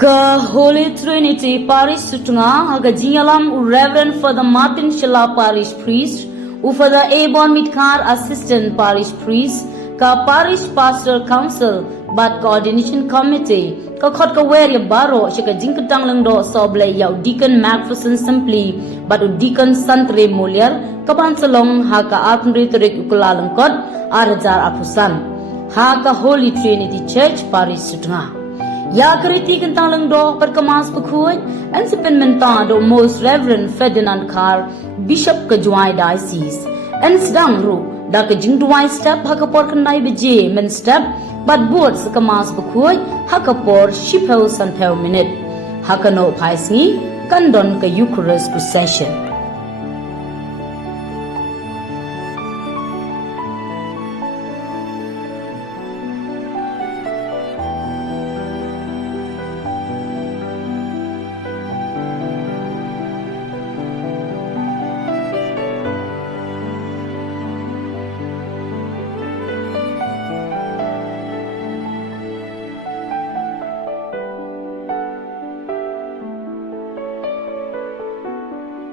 Ka Holy Trinity Parish Sutnga Haga Jingalam Reverend Father Martin Shala Parish Priest Father Abon Mitkar Assistant Parish Priest Ka Parish Pastoral Council Bat Coordination Committee Ka khot ka weria baro Shika Jingkyntang Lyngdoh so Blei Yau Deacon Macpherson Simply Batu Deacon Santre Muliar Ka Bansalong Haka Apnri Turik Ukulalangkot Arajar Apusan Haka Holy Trinity Church Parish Sutnga Ya keriti Jingkyntang Lyngdoh perkemas pekuat and sepen mentang do Most Reverend Ferdinand Carr Bishop Kejuai Diocese and sedang ru da ke jingduai step hakapor kenai beje men step but buat sekemas pekuat hakapor shipel santel minute hakano paisngi kandon ke Eucharist procession